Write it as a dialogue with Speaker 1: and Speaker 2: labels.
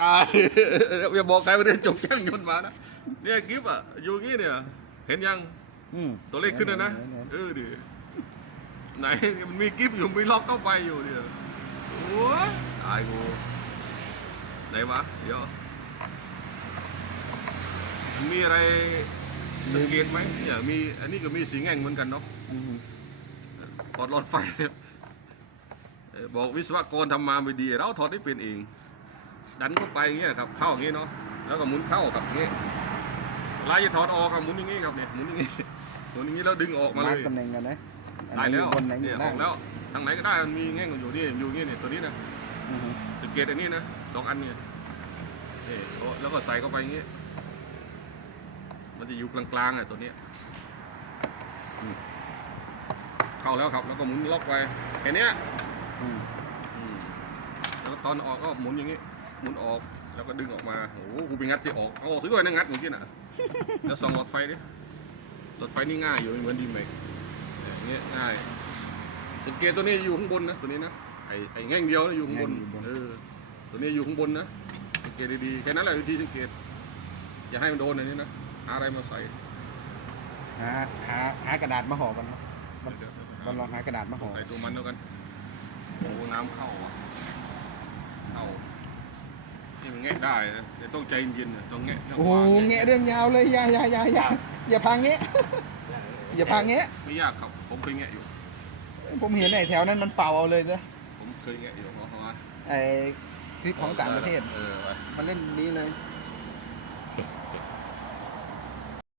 Speaker 1: ตายอย่าบอกใครว่าได้จบจ้างยนต์มานะเนี่ยกิฟต์อะอยู่งี้เนี่ย เห็นยัง
Speaker 2: อืม
Speaker 1: ตัวเลขขึ้นแล้วนะ
Speaker 2: เห็ๆ
Speaker 1: เออดิไหนมันมีกิฟต์อยู่มีล็อกเข้าไปอยู่เนี่ยโอ้ยตายกูไหนวะเดี๋ยวมันมีอะไรสังเกตไหมเนี่ยมีอันนี้ก็มีสีแง่งเหมือนกันเนาะ
Speaker 2: อืม
Speaker 1: ถอดหลอดไฟเอ่อบอกวิศวกรทำมาไม่ดี เราถอดได้เป็นเอง ดันเข้าไปอย่างเงี้ยครับเข้าอย่างงี้เนาะแล้วก็หมุนเข้ากับอย่างงี้เวลายจะถอดออกครับหมุนอย่างงี้ครับเนี่ยหมุนอย่างงี้หมุนอย่างงี้แล้วดึงออกมาเล
Speaker 2: มายร์กตำแหน่งกันนะอันไหน
Speaker 1: ได้
Speaker 2: อ
Speaker 1: แล้ว
Speaker 2: ยู่บนไหนอ
Speaker 1: เนี่
Speaker 2: ยู่
Speaker 1: ยอ
Speaker 2: ล่า
Speaker 1: องกแล้วทางไหนก็ได้มันมีแง่งอยู่นี่อยู่นี่เนี่ยตัวนี้นะ
Speaker 2: อืม
Speaker 1: สังเกตอันนี้นะสองอันเนี่ยนี่แล้วก็ใส่เข้าไปอย่างงี้มันจะอยู่กลางๆอะตัวเนี้ยอืมเข้าแล้วครับ แล้วก็หมุนล็อกไปแค่เนี้ย
Speaker 2: อืม
Speaker 1: อืมแล้วตอนออกก็หมุนอย่างงี้ หมุนออกแล้วก็ดึงออกมาโอ้โหกูไปงัดจะออกเอาออกซะด้วยนะงัดเมื่อกี้น่ะแล้วส่องหลอดไฟดิหลอดไฟนี่ง่ายอยู่ไม่เหมือนดีเมกอย่างเงี้ยง่ายสังเกตตัวนี้อยู่ข้างบนนะตัวนี้นะไอ้ไอ้แง่งเดียวนะอยู่ข้างบนเออตัวนี้อยู่ข้างบนนะสังเกตดีๆแค่นั้นแหละวิธีสังเกตอย่าให้มันโดนอันนี้นะหาอะไรมาใส่
Speaker 2: หาหาหากระดาษมาห่อกันนะมัน
Speaker 1: เดี๋ยวๆ
Speaker 2: มันลองหากระดาษมาห่อ
Speaker 1: ใส่ตัวมันแล้วกันโอ้น้ำเข้าอะเข้านี่มันแงะ ได้นะแต่ต้องใจเย็นๆนะต้องแงะต้อง
Speaker 2: โอ้โห
Speaker 1: วาง
Speaker 2: แงะเรื่องยาวเลยอย่าอย่าอย่าอย่าอย่าพังแงะ อย่าพังแงะ
Speaker 1: ไม่ยากครับ ผมเคยแงะอยู่
Speaker 2: ผมเห็นไอ้แถวนั้นมันเป่าเอาเลยนะ
Speaker 1: ผมเคยแงะอยู่เพราะว่า
Speaker 2: ไอ้คลิปของต่างประเทศ
Speaker 1: เออไป
Speaker 2: มันเล่นนี้เลย
Speaker 1: เ